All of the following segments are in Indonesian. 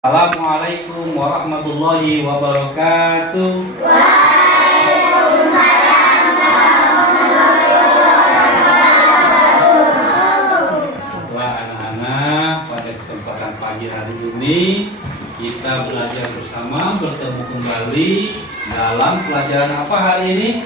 Assalamualaikum warahmatullahi wabarakatuh. Waalaikumsalam warahmatullahi wabarakatuh. Wah, anak-anak, pada kesempatan pagi hari ini kita belajar bersama, bertemu kembali dalam pelajaran apa hari ini?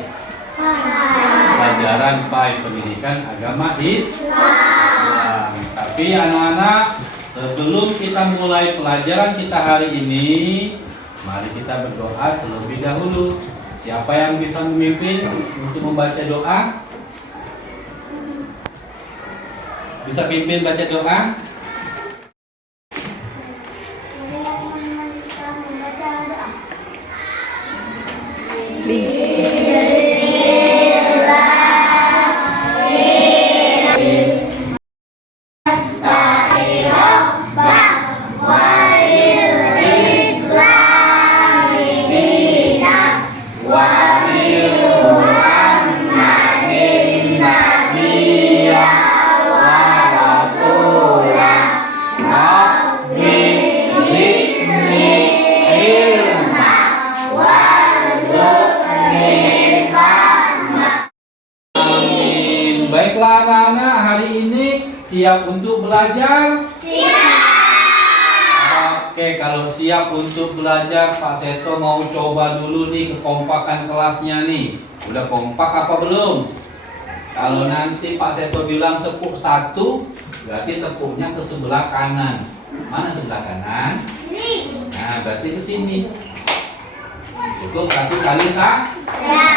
Pelajaran pendidikan agama Islam. Tapi anak-anak, sebelum kita mulai pelajaran kita hari ini, mari kita berdoa terlebih dahulu. Siapa yang bisa memimpin untuk membaca doa? Bisa pimpin baca doa? Baiklah anak-anak, hari ini siap untuk belajar? Siap! Oke, kalau siap untuk belajar, Pak Seto mau coba dulu nih kekompakan kelasnya nih. Udah kompak apa belum? Kalau nanti Pak Seto bilang tepuk 1, berarti tepuknya ke sebelah kanan. Mana sebelah kanan? Nah, berarti ke sini. Cukup 1 kali sah? Ya.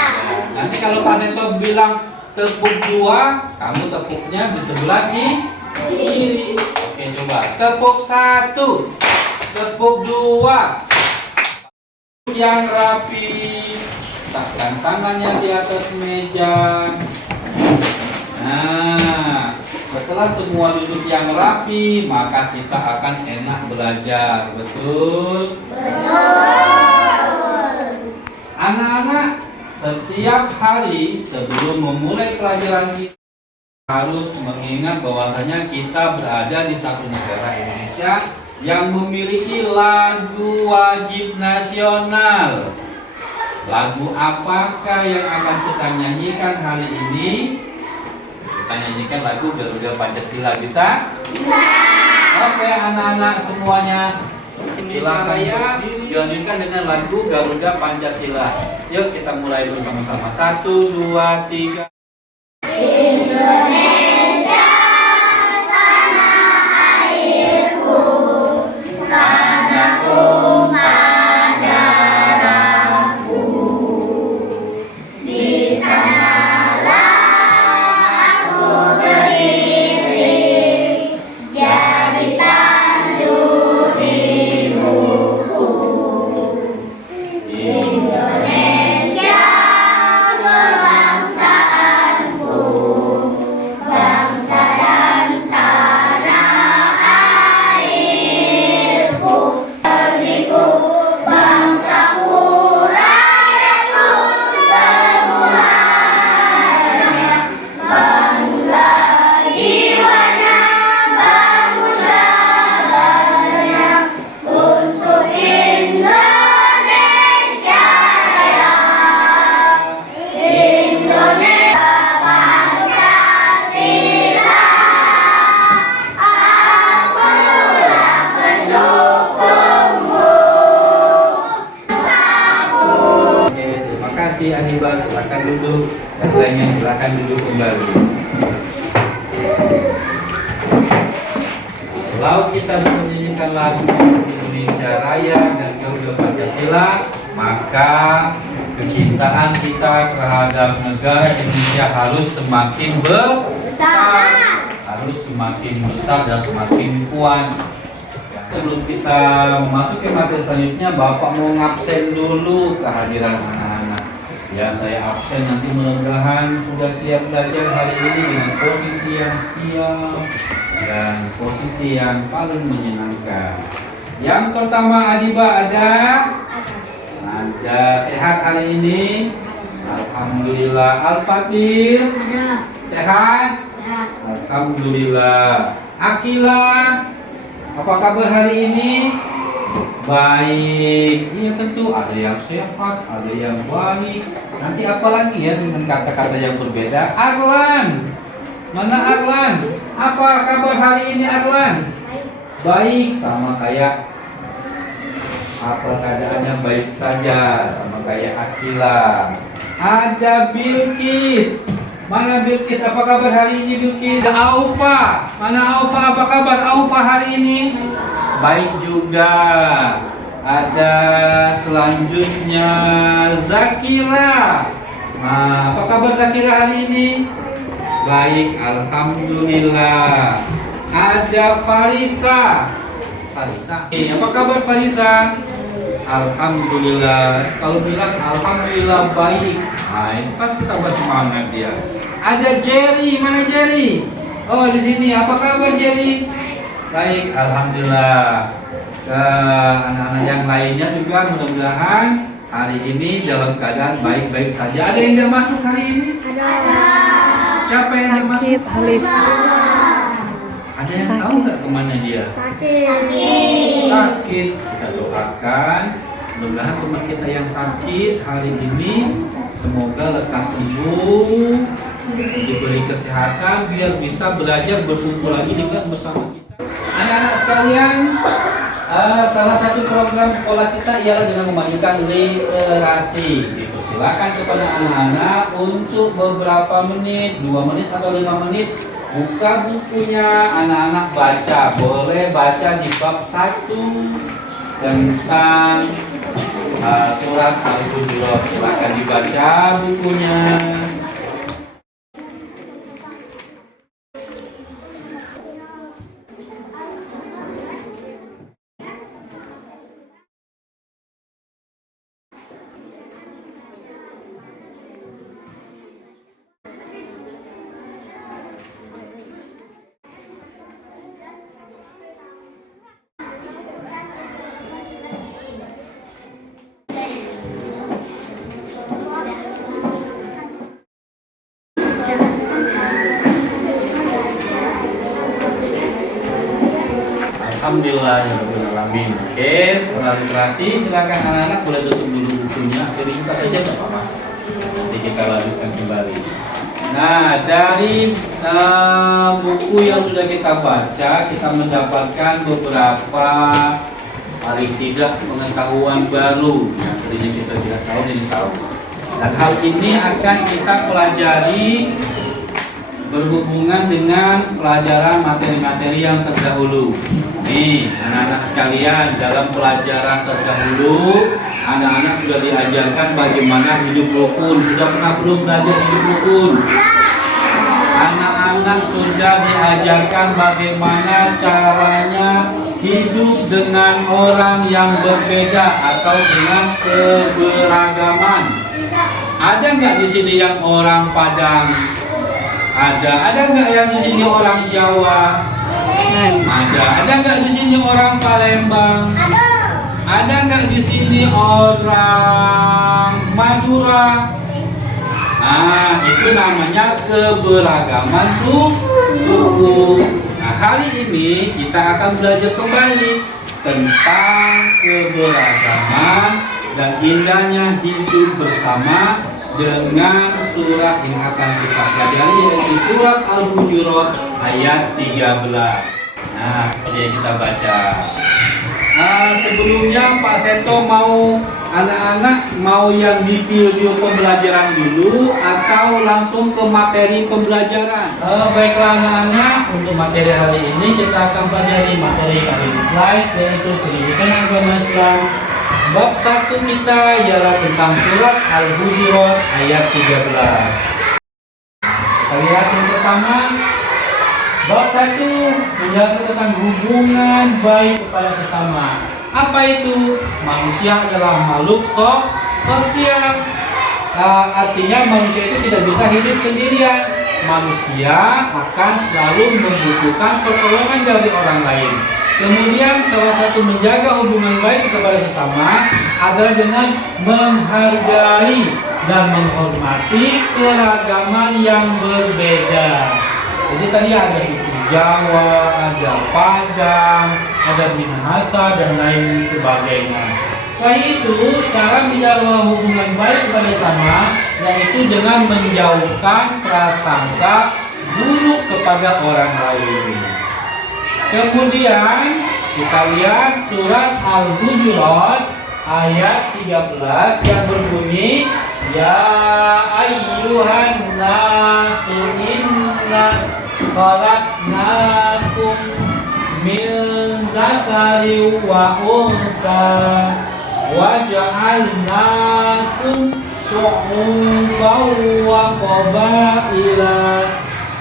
Nanti kalau Pak Seto bilang tepuk 2, kamu tepuknya di sebelah kiri. Oke, coba. Tepuk 1, tepuk 2. Yang rapi. Letakkan tangannya di atas meja. Nah, setelah semua duduk yang rapi, maka kita akan enak belajar. Betul? Betul. Anak-anak, setiap hari sebelum memulai pelajaran kita harus mengingat bahwasanya kita berada di satu negara Indonesia yang memiliki lagu wajib nasional. Lagu apakah yang akan kita nyanyikan hari ini? Kita nyanyikan lagu Garuda Pancasila, bisa? Bisa. Oke anak-anak semuanya, silakan ya dinyanyikan dengan lagu Garuda Pancasila. Yuk kita mulai dulu sama-sama. 1, 2, 3. Indonesia, tanah airku, tanah tumpah darahku. Di sanalah aku berdiri, jadi pandu hidupku. Indonesia kebangsaanku, bangsa dan tanah airku, negeriku, bangsaku, rakyatku semuanya. Bangga jiwanya, bangunlah badannya untuk Indonesia Raya. Indonesia Pancasila, akulah pendukungmu. Oke, terima kasih Anibal, silakan duduk. Dan saya silakan duduk kembali. Kalau kita menyanyikan lagu Indonesia Raya dan Garuda Pancasila, maka kecintaan kita terhadap negara Indonesia harus semakin besar, harus semakin besar dan semakin kuat. Sebelum kita memasuki materi selanjutnya, Bapak mau ngabsen dulu kehadiran anak-anak. Ya, saya absen, nanti mudah-mudahan sudah siap belajar hari ini dengan posisi yang siap dan posisi yang paling menyenangkan. Yang pertama Adiba ada? Ada. Sehat hari ini? Alhamdulillah. Al-Fatir? Sehat? Alhamdulillah. Akila, apa kabar hari ini? baik. Iya tentu ada yang sehat, ada yang baik. Nanti apa lagi ya dengan kata-kata yang berbeda? Arlan, mana Arlan? Apa kabar hari ini Arlan? Baik, sama kayak apa keadaannya, baik saja, sama kayak Akila. Ada Bilkis. Mana Bilkis? Apa kabar hari ini Bilkis? Ada Aufa. Mana Aufa? Apa kabar Aufa hari ini? Baik juga. Ada selanjutnya Zakira. Nah, apa kabar Zakira hari ini? Baik, alhamdulillah. Ada Farisa. Farisa. Apa kabar Farisa? Alhamdulillah. Kalau bilang alhamdulillah baik, pasti tambah semangat dia. Ada Jerry, mana Jerry? Oh di sini. Apa kabar Jerry? Baik, alhamdulillah. Anak-anak yang lainnya juga mudah-mudahan hari ini dalam keadaan baik-baik saja. Ada yang tidak masuk hari ini? Ada. Siapa yang tidak masuk? Sakit, Halif. Ada yang tahu nggak kemana dia? Sakit. Sakit. Kita doakan mudah-mudahan teman kita yang sakit hari ini semoga lekas sembuh, diberi kesehatan biar bisa belajar berkumpul lagi juga bersama kita. Anak-anak sekalian, salah satu program sekolah kita ialah dengan memajukan literasi. Gitu. Silakan kepada anak-anak untuk beberapa menit, 2 menit atau 5 menit buka bukunya, anak-anak baca. Boleh baca di bab 1 tentang surat Al-Hujurat. Silakan dibaca bukunya. Alhamdulillahirrahmanirrahim. Oke, setelah literasi silakan anak-anak boleh tutup dulu bukunya, dibuka saja nggak apa-apa. Nanti kita lanjutkan kembali. Nah, dari buku yang sudah kita baca, kita mendapatkan beberapa paling tidak pengetahuan baru yang tadinya kita tidak tahu ini tahu. Dan hal ini akan kita pelajari berhubungan dengan pelajaran materi-materi yang terdahulu. Nih, anak-anak sekalian, dalam pelajaran terdahulu, anak-anak sudah diajarkan bagaimana hidup rukun. Sudah pernah belum belajar hidup rukun? Anak-anak sudah diajarkan bagaimana caranya hidup dengan orang yang berbeda atau dengan keberagaman. Ada nggak di sini yang orang Padang? Ada nggak yang di sini orang Jawa? Ada nggak di sini orang Palembang? Ada nggak di sini orang Madura? Nah, itu namanya keberagaman suku. Nah, hari ini kita akan belajar kembali tentang keberagaman dan indahnya hidup bersama dengan surat yang akan kita pelajari, yaitu surat Al-Hujurat ayat 13. Nah, seperti yang kita baca. Sebelumnya Pak Seto mau anak-anak mau yang di video pembelajaran dulu atau langsung ke materi pembelajaran? Baiklah anak-anak, untuk materi hari ini kita akan pelajari materi yang ada di slide, yaitu pendidikan agama Islam. Bab 1 kita ialah tentang surat Al-Hujurat ayat 13. Kita lihat yang pertama. Bab 1 menjelaskan tentang hubungan baik kepada sesama. Apa itu? Manusia adalah makhluk sosial. Artinya manusia itu tidak bisa hidup sendirian. Manusia akan selalu membutuhkan pertolongan dari orang lain. Kemudian salah satu menjaga hubungan baik kepada sesama adalah dengan menghargai dan menghormati keragaman yang berbeda. Jadi tadi ada suku Jawa, ada Padang, ada Minahasa, dan lain sebagainya. Selain itu, cara menjaga hubungan baik kepada sesama yaitu dengan menjauhkan prasangka buruk kepada orang lain. Kemudian kita lihat surat Al-Hujurat ayat 13 yang berbunyi, Ya ayyuhan nasu inna khalaqnakum min zakari wa unsa wa ja'alnakum syu'uban wa qabaila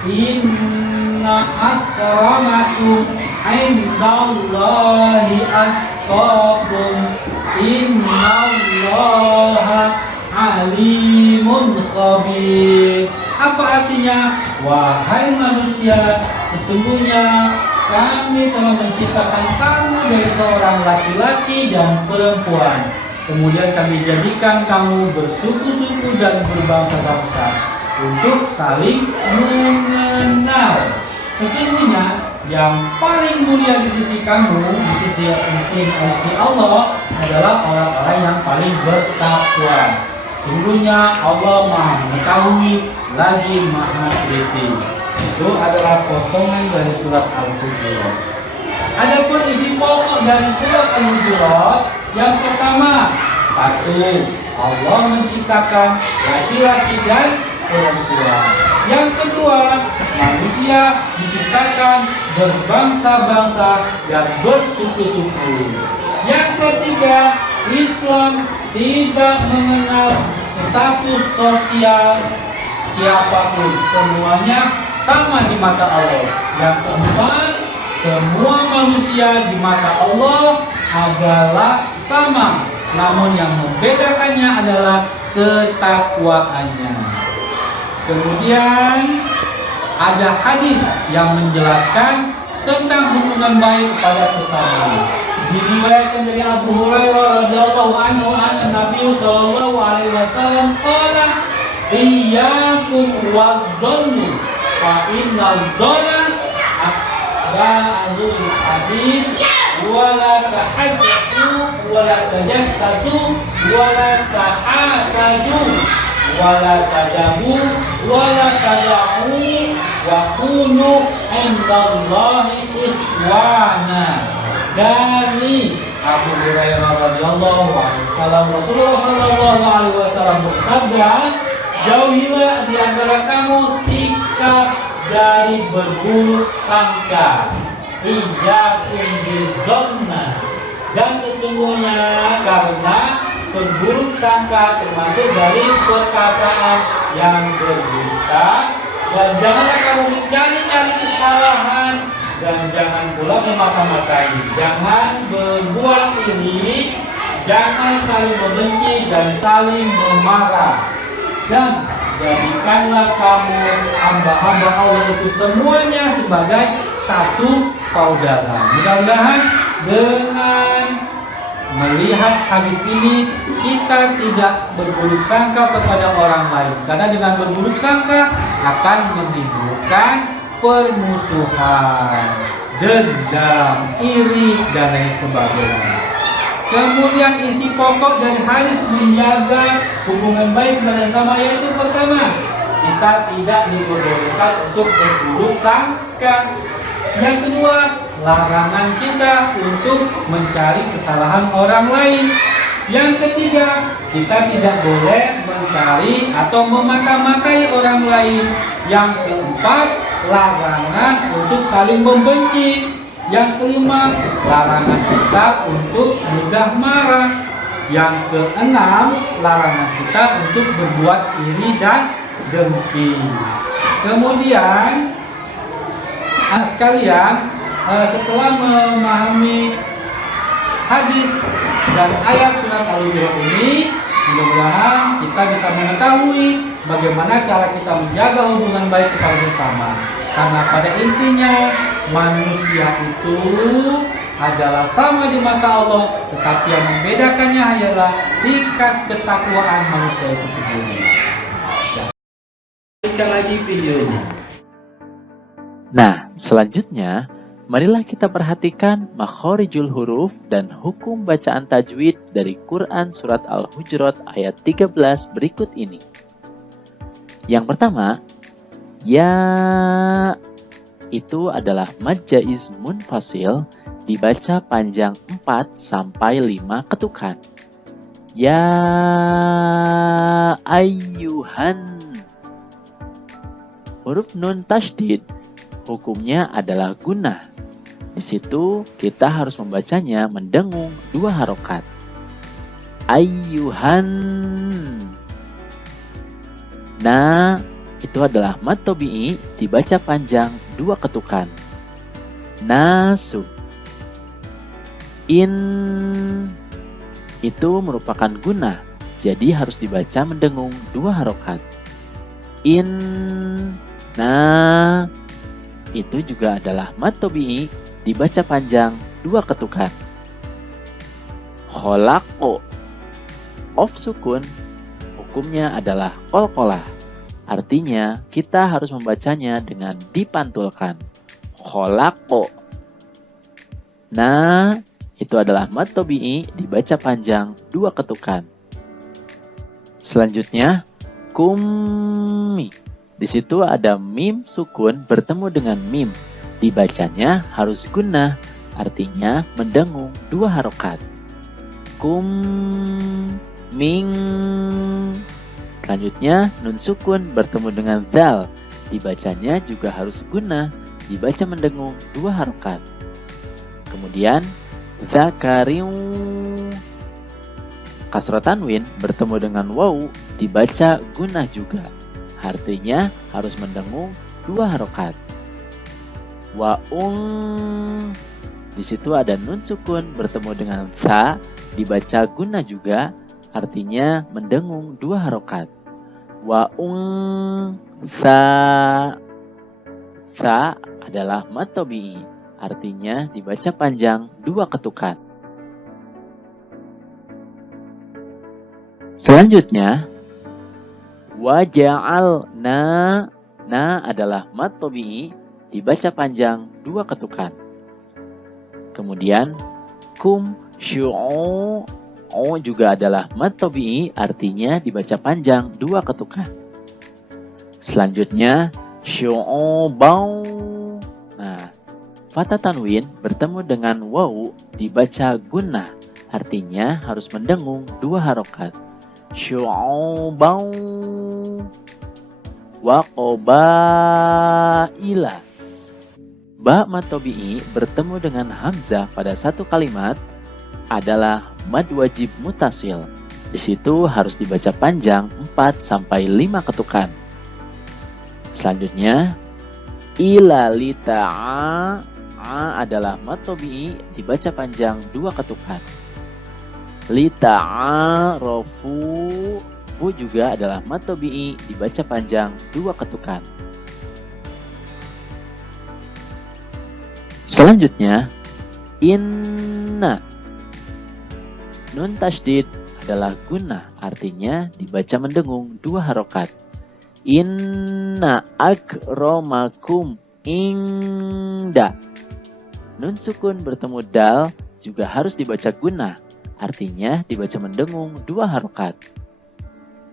inna akramakum indallahi atqakum innallaha alimun khabir. Apa artinya? Wahai manusia, sesungguhnya kami telah menciptakan kamu dari seorang laki-laki dan perempuan. Kemudian kami jadikan kamu bersuku-suku dan berbangsa-bangsa untuk saling mengenal. Sesungguhnya yang paling mulia di sisi kamu, di sisi Allah adalah orang-orang yang paling bertakwa. Sesungguhnya Allah Maha Mengetahui lagi Maha Teliti. Itu adalah potongan dari surat Al-Hujurat. Adapun isi pokok dari surat Al-Hujurat, yang pertama, satu, Allah menciptakan laki-laki dan perempuan. Yang kedua, manusia diciptakan berbangsa-bangsa dan bersuku-suku. Yang ketiga, Islam tidak mengenal status sosial siapapun, semuanya sama di mata Allah. Yang keempat, semua manusia di mata Allah adalah sama, namun yang membedakannya adalah ketakwaannya. Kemudian ada hadis yang menjelaskan tentang hubungan baik kepada sesama. Diriwayatkan dari Abu Hurairah radhiyallahu anhu anna Nabi sallallahu alaihi wasallam qala iyyakum waz-zann fa inna az-zanna ba'dul hadis wa la tahajjatu wa la tajassasu wa la tahasadu wa la tadabu wa la tada'u wa kunu indallahi ikhwana. Dari Abu Hurairah radhiyallahu anhu, Rasulullah sallallahu alaihi wasallam bersabda, jauhilah di antara kamu sikap dari berburuk sangka. Iyyakum bizzanna. Dan sesungguhnya karena berburuk sangka termasuk dari perkataan yang berdusta, dan janganlah kamu mencari-cari kesalahan dan jangan pula memata-matai, jangan berbuat iri, jangan saling membenci dan saling memarah. Dan jadikanlah kamu hamba-hamba Allah itu semuanya sebagai satu saudara. Mudah-mudahan dengan melihat hadis ini kita tidak berburuk sangka kepada orang lain, karena dengan berburuk sangka akan menimbulkan permusuhan, dendam, iri, dan lain sebagainya. Kemudian isi pokok dari hadis menjaga hubungan baik kepada sesama yaitu pertama, kita tidak diperbolehkan untuk berburuk sangka. Yang kedua, larangan kita untuk mencari kesalahan orang lain. Yang ketiga, kita tidak boleh mencari atau memata-matai orang lain. Yang keempat, larangan untuk saling membenci. Yang kelima, larangan kita untuk mudah marah. Yang keenam, larangan kita untuk berbuat iri dan dengki. Kemudian, sekalian, setelah memahami hadis dan ayat surat Al-Hujurat ini, mudah-mudahan kita bisa mengetahui bagaimana cara kita menjaga hubungan baik kepada sesama. Karena pada intinya manusia itu adalah sama di mata Allah, tetapi yang membedakannya adalah tingkat ketakwaan manusia itu sendiri. Kita lagi videonya. Nah, Selanjutnya, marilah kita perhatikan makhorijul huruf dan hukum bacaan tajwid dari Quran Surat Al-Hujurat ayat 13 berikut ini. Yang pertama, ya itu adalah mad jaiz munfasil, dibaca panjang 4 sampai 5 ketukan. Ya ayyuhan. Huruf nun tasydid hukumnya adalah gunnah. Di situ kita harus membacanya mendengung 2 harokat. Ayyuhan. Nah, itu adalah mad tabi'i dibaca panjang 2 ketukan. Nasu. In itu merupakan gunnah, jadi harus dibaca mendengung 2 harokat. In. Nah, itu juga adalah mad tabi'i dibaca panjang 2 ketukan. Kholaqo. Qaf sukun hukumnya adalah qalqalah. Artinya kita harus membacanya dengan dipantulkan. Kholaqo. Nah, itu adalah mad tabi'i dibaca panjang 2 ketukan. Selanjutnya, kummi. Di situ ada mim sukun bertemu dengan mim. Dibacanya harus gunnah, artinya mendengung 2 harokat. Ming. Selanjutnya, nun sukun bertemu dengan zal. Dibacanya juga harus gunnah, dibaca mendengung 2 harokat. Kemudian, zakariu. Kasrah tanwin bertemu dengan waw, dibaca gunnah juga. Artinya harus mendengung 2 harokat. Waung. Di situ ada nun sukun bertemu dengan tha, dibaca gunnah juga. Artinya mendengung 2 harokat. Waung tha. Tha adalah mad tabi'i, artinya dibaca panjang 2 ketukan. Selanjutnya, waja'alna. Na adalah mad tabi'i, dibaca panjang 2 ketukan. Kemudian, kum syu'u. O juga adalah mad tabi'i, artinya dibaca panjang 2 ketukan. Selanjutnya, syu'ubau. Nah, fathah tanwin bertemu dengan waw, dibaca gunnah, artinya harus mendengung 2 harokat. Syu'ubau. Wa qabaila. Ba mad tabi'i bertemu dengan hamzah pada satu kalimat adalah mad wajib mutasil. Di situ harus dibaca panjang 4 sampai 5 ketukan. Selanjutnya, ila lita'a. A adalah mad tabi'i dibaca panjang 2 ketukan. Lita'arofu. Fu juga adalah mad tabi'i dibaca panjang 2 ketukan. Selanjutnya, inna. Nun tasydid adalah gunnah, artinya dibaca mendengung 2 harokat. Inna akramakum inda. Nun sukun bertemu dal juga harus dibaca gunnah, artinya dibaca mendengung 2 harokat.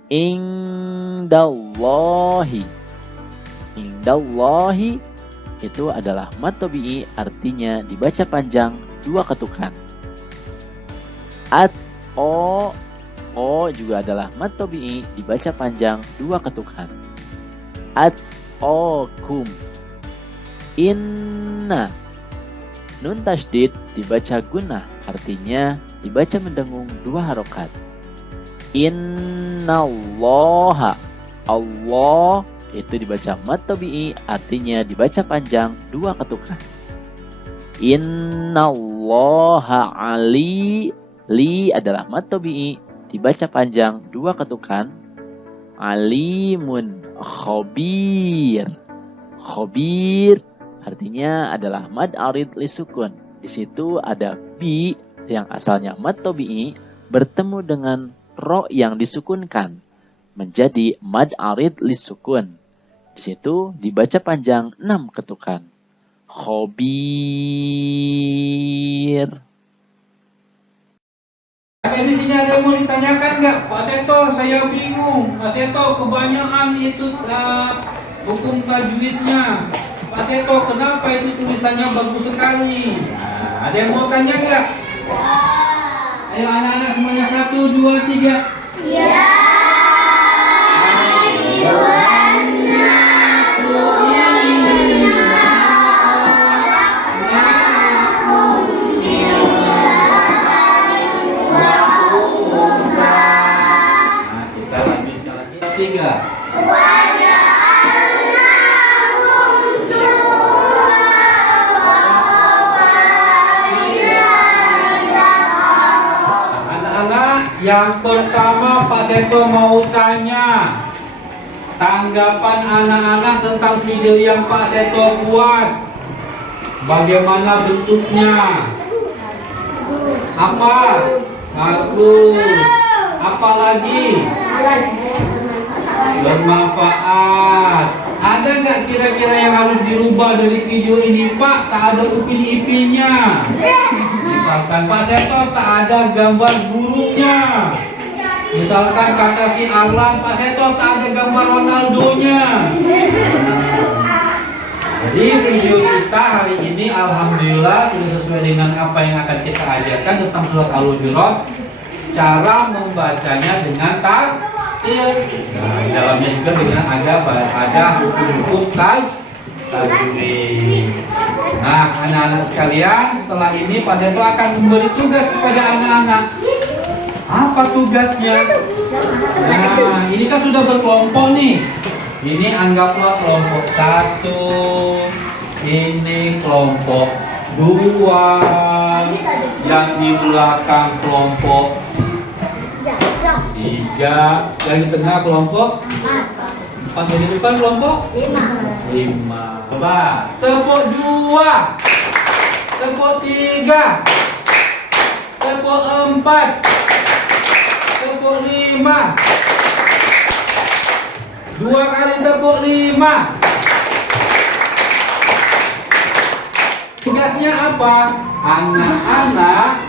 Indallahi. Indallahi itu adalah mad tabi'i, artinya dibaca panjang 2 ketukan. O juga adalah mad tabi'i, dibaca panjang 2 ketukan. Kum. Inna. Nun tasydid dibaca gunnah, artinya dibaca mendengung 2 harokat. Innallaha. Allah itu dibaca mad tabi'i, artinya dibaca panjang 2 ketukan. Innallaha ali. Li adalah mad tabi'i, dibaca panjang 2 ketukan. Alimun khabir. Khabir artinya adalah mad arid lisukun. Di situ ada bi yang asalnya mad tabi'i bertemu dengan ro yang disukunkan menjadi mad arid lisukun. Di situ dibaca panjang 6 ketukan. khabir. Sampai di sini ada yang mau ditanyakan nggak? Pak Seto, saya bingung. Pak Seto, kebanyakan itu hukum tajwidnya. Pak Seto, kenapa itu tulisannya bagus sekali? Nah, ada yang mau tanya nggak? Ayo anak-anak semuanya 1, 2, 3. Ya. Nah, kita lanjutkan lagi. 3. Anak-anak, yang pertama Pak Seto mau tanya tanggapan anak-anak tentang video yang Pak Seto buat. Bagaimana bentuknya? Apa? Bagus. Apa lagi? Bermanfaat. Ada nggak kira-kira yang harus dirubah dari video ini, Pak? Tak ada upin ipinnya. Misalkan Pak Seto tak ada gambar burungnya. Misalkan kata si Arlan, Pak Seto tak ada gambar Ronaldonya. Jadi video kita hari ini alhamdulillah sudah sesuai dengan apa yang akan kita ajarkan tentang surat Al-Hujurat. Cara membacanya dengan tartil. Nah, di dalamnya juga dengan ada hukum-hukum tajwid. Nah, anak-anak sekalian, setelah ini Pak Seto akan memberi tugas kepada anak-anak. Apa tugasnya? Nah, ini kan sudah berkelompok nih. Ini anggaplah kelompok 1. Ini kelompok 2. Yang di belakang kelompok 3. Yang di tengah kelompok 4. Yang di depan kelompok 5. Coba tepuk 2. Tepuk 3. Tepuk 4. Tepuk 5. 2 kali tepuk 5. Tugasnya apa? Anak-anak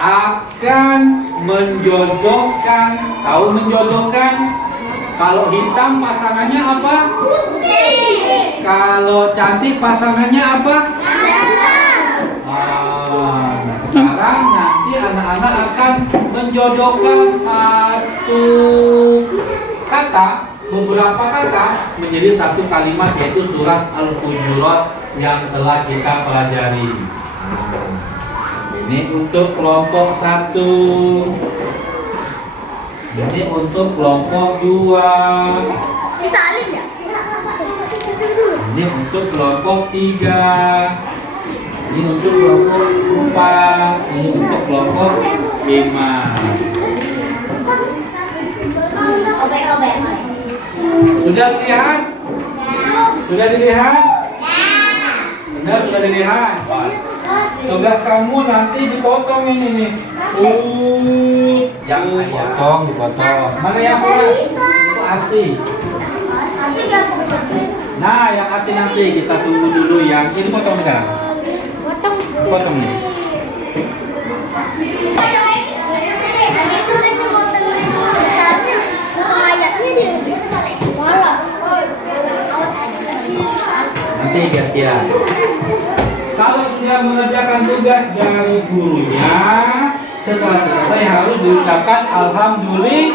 akan menjodohkan. Tahu menjodohkan? Kalau hitam pasangannya apa? Putih. Kalau cantik pasangannya apa? Sekarang nanti anak-anak akan menjodohkan satu kata, beberapa kata menjadi satu kalimat, yaitu surat Al-Hujurat yang telah kita pelajari. Ini untuk kelompok 1. Ini untuk kelompok 2. Disalin ya? Ini untuk kelompok 3. Ini untuk kelompok 4. Ini untuk kelompok 5. Obek-obek. Sudah dilihat? Sudah dilihat? Benar, sudah dilihat? Tugas kamu nanti dipotong ini nih. Yang dipotong. Mana yang surat? Itu arti. Nah, yang arti nanti kita tunggu dulu yang ini potong sekarang. Potong nih. Nanti gantian. Kalau sudah mengerjakan tugas dari gurunya, setelah selesai harus diucapkan alhamdulillah.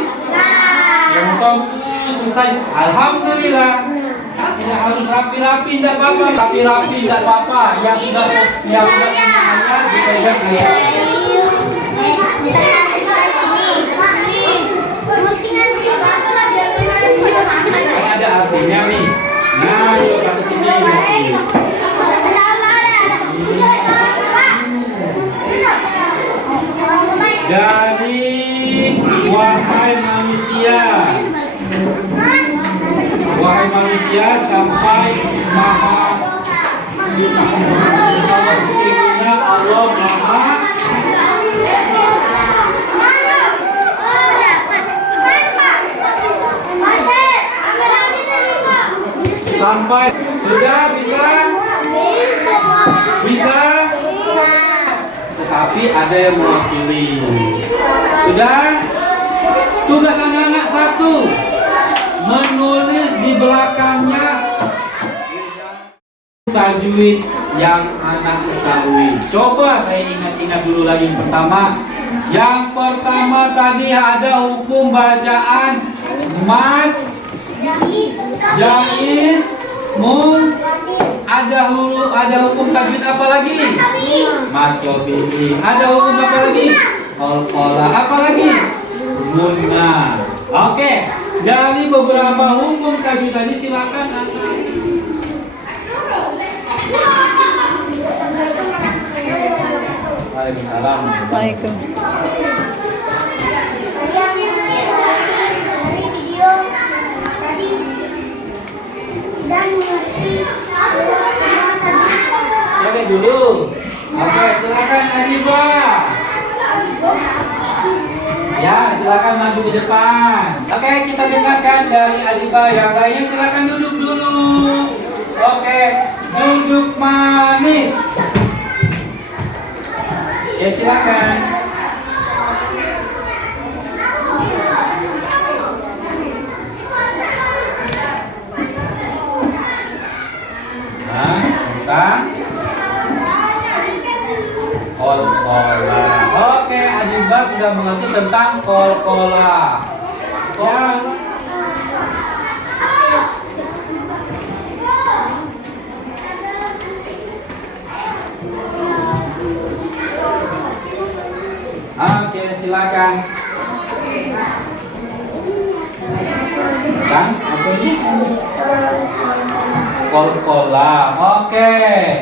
Yang potong selesai alhamdulillah. Tidak harus rapi-rapi, tidak apa-apa. Rapi-rapi, tidak apa-apa. Yang sudah punya ayat dipegang ayat. Ada artinya nih. Nah, yuk ke sini. Dari wahai manusia. Wahai manusia, sampai maha sesungguhnya Allah maha sampai sudah tapi ada yang mewakili. Sudah? Tugas anak-anak satu, menulis di belakangnya tajwid yang anak ketahui. Coba saya ingat-ingat dulu lagi yang pertama. Yang pertama tadi ada hukum bacaan mad, jaiz, mun. Ada hukum tajwid apa lagi? Mad tabi'i. Ada hukum apa lagi? Qalqalah. Apa lagi? Gunnah. Oke. Dari beberapa hukum tajwid tadi silakan anak. Waalaikumsalam. Coba dulu. Oke, silakan Adiba. Ya, silakan maju ke depan. Oke, kita dengarkan dari Adiba. Yang lainnya silakan duduk dulu. Oke, duduk manis. Ya, silakan. Nah, tentang qalqalah. Oke, Adiba sudah mengerti tentang qalqalah. Oke, silakan. Kan? Apa ini? Qalqalah. Oke,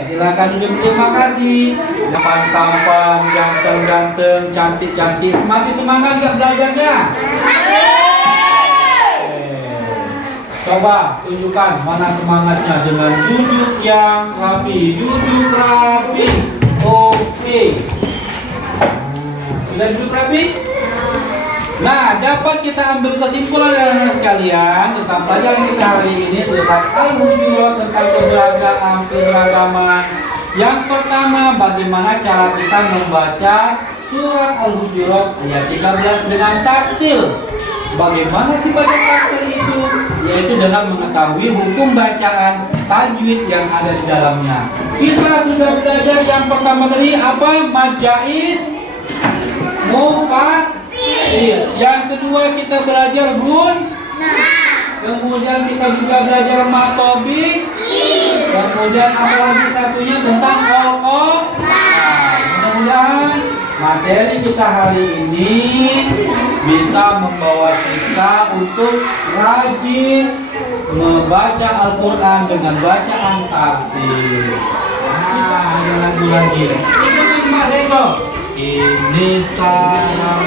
silakan duduk. Terima kasih. Tampan-tampan, ganteng-ganteng, cantik-cantik. Masih semangat nggak belajarnya? Coba tunjukkan mana semangatnya dengan duduk yang rapi. Duduk rapi. Oke. Sudah duduk rapi? Nah, dapat kita ambil kesimpulan dari anak sekalian tentang pelajaran kita hari ini tentang Al-Hujurat, tentang keberagaman. Yang pertama, bagaimana cara kita membaca surat Al-Hujurat ayat 13 dengan tartil. Bagaimana sih baca tartil itu? Yaitu dengan mengetahui hukum bacaan tajwid yang ada di dalamnya. Kita sudah belajar yang pertama tadi apa? Mad jaiz, mufassir. Yang kedua kita belajar gun. Kemudian kita juga belajar mad tabi'i. Kemudian apa lagi satunya tentang qalqalah. Mudah-mudahan materi kita hari ini bisa membawa kita untuk rajin membaca Al-Quran dengan bacaan tartil. Nah, ada lagu lagi. Ikutin Mas Eko. Ini sarang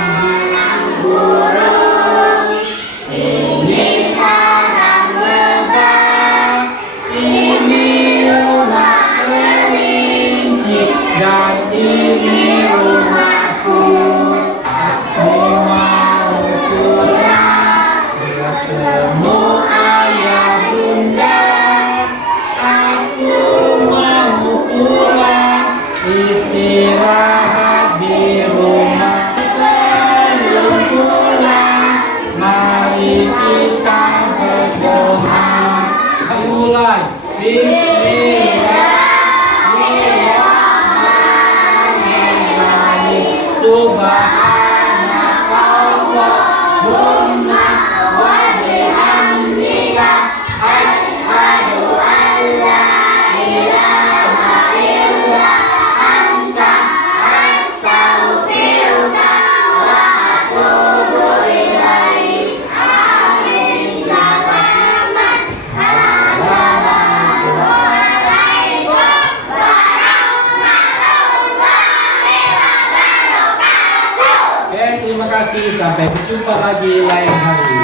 burung, ini sarang lebah, ini rumah kelinci, dan ini rumahku. Aku mau pulang bertemu ayah bunda. Aku mau pulang istirahat di rumah. Belum pulang, mari kita berdoa. Mulai. Bismillahirrahmanirrahim. Subhanallahumma wa bihamdika asyhadu an la ilaha illa anta astaghfiruka wa atubu ilaik. Amin. Selamat. Assalamualaikum warahmatullahi wabarakatuh. Oke, terima kasih. Sampai berjumpa lagi lain hari.